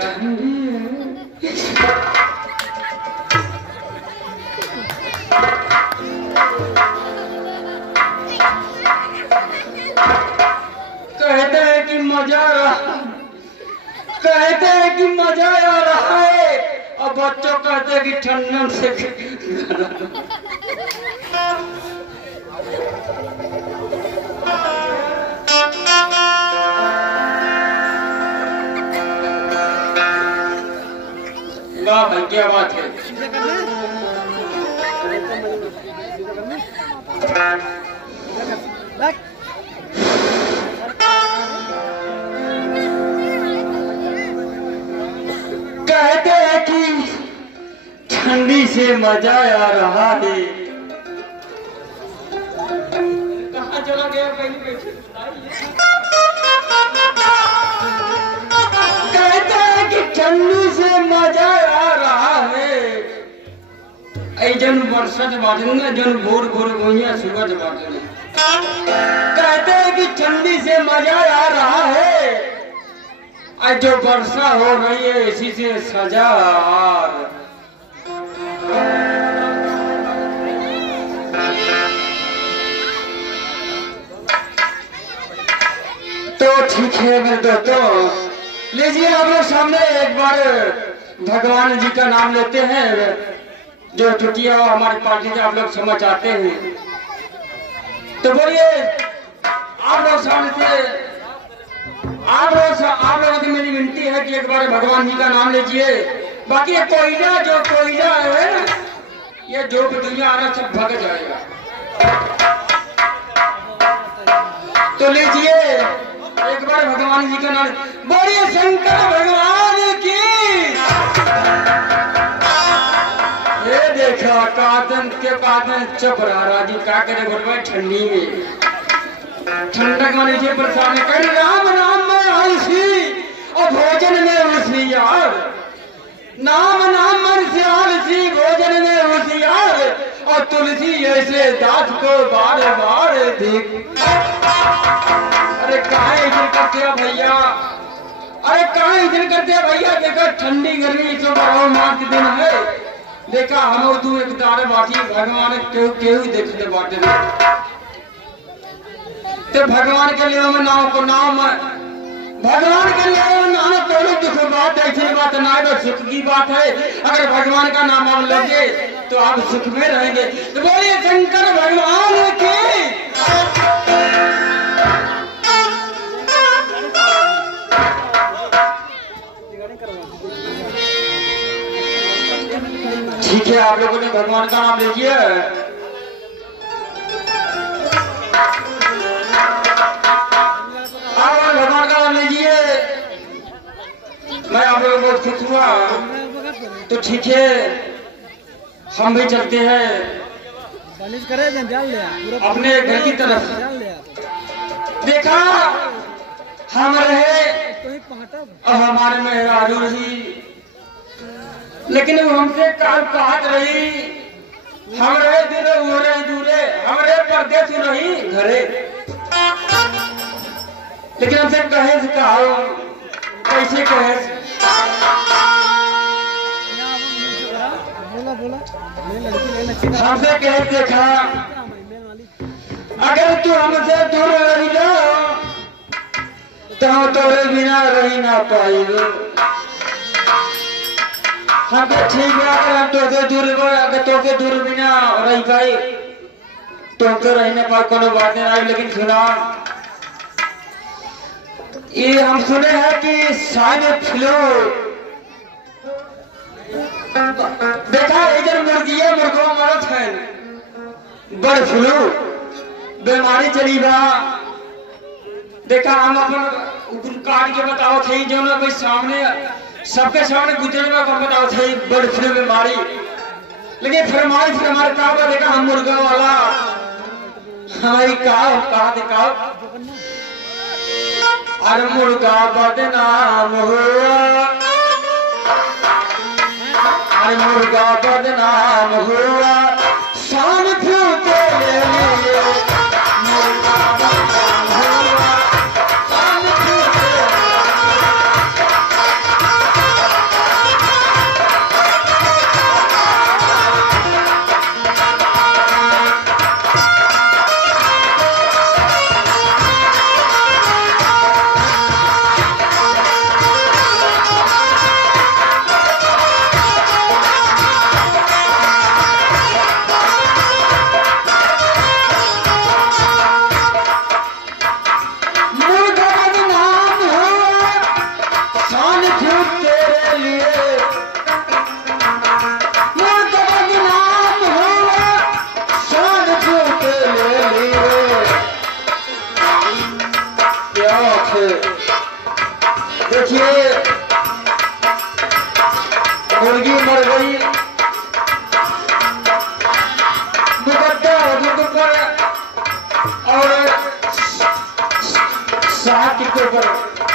ठंडी कहते हैं कि मजा आ रहा, कहते हैं कि मजा आ रहा है, और बच्चों कहते हैं कि ठंडन से वाह भाई क्या बात है। कहते हैं कि ठंडी से मजा आ रहा है। कहाँ चला गया कहीं बैठे? कहते हैं कि ठंडी से मजा आ रहा है। ऐ जन बरसात बाटे ना, जन भोर भोर गोइया सुबह बाटे। कहते हैं कि ठंडी से मजा आ रहा है, आज जो वर्षा हो रही है इसी से सजा। तो ठीक है मेरे दोस्तों, लीजिए आप लोग सामने एक बार भगवान जी का नाम लेते हैं, जो टुटिया हमारी पार्टी के आप लोग समझ आते हैं। तो बोलिए आप लोग सामने से, आप लोगों की मेरी विनती है कि एक बार भगवान जी का नाम लीजिए। बाकी ये कोयला जो कोयला है ना, ये जो भी दुनिया आना सब भग जाएगा। तो लीजिए एक बार भगवान जी का नाम, बोलिए शंकर भगवान की। ये देखा कादन के कादन चुप रहा राजी, क्या करे बोलवा ठंडी में ठंडक में नीचे परेशान है। कहीं राम नाम में आलसी और भोजन में होशियार, नाम नाम मन से आलसी भोजन में होशियार, और तुलसी ऐसे दांत को बार बार देख। अरे कहाँ इधर करते हैं भैया, अरे कहाँ इधर करते हैं भैया। देखा ठंडी गर्मी तो बड़ा माह के दिन है। देखा हम तू एक दारे बाटी भगवान केहू देखते बाटे। तो भगवान के लिए नाम को नाम, भगवान के लिए नाम तो दुख बात ऐसी बात ना है, सुख की बात है। अगर भगवान का नाम आप लगे तो आप सुख में रहेंगे। तो बोलिए शंकर भगवान की। ठीक है आप लोगों ने भगवान का नाम लीजिए। भगवान का नाम लीजिए। मैं आप लोग बहुत खुश हुआ। तो ठीक है हम भी चलते हैं अपने घर की तरफ। देखा हम रहे और हमारे में राजू रही, लेकिन वो हमसे काल बात रही। हम रहे दूरे वो रहे दूरे, हमारे परदेश रही घरे, लेकिन हमसे कहे से कहा कैसे कहे। हमसे कहे देखा अगर तू हमसे दूर रही तो तोरे बिना रही ना पाई। हम तो ठीक है, अगर हम तोके दूर, अगर तोके दूर बिना रही पाई तो रही ना पाई, कोनो बात नहीं आई। लेकिन सुना ये हम सुने हैं कि शायद फ्लू, देखा इधर मुर्गिया मुर्गों मरत है, बर्ड फ्लू बीमारी चली बा। देखा हम अपन काट के बताओ थे जो ना भाई सामने सबके सामने गुजरे में बताओ थे बर्ड फ्लू बीमारी। लेकिन फरमाइश हमारे कहा देखा हम मुर्गा वाला हमारी कहा देखा अरे मुर्गा बदनाम हुआ, अरे मुर्गा बदनाम हुआ शान फ्लू के लिए। मुर्गा बदनाम हुआ शान फ्लू के लिए। मर गई दुपट्टा पर और साथ के ऊपर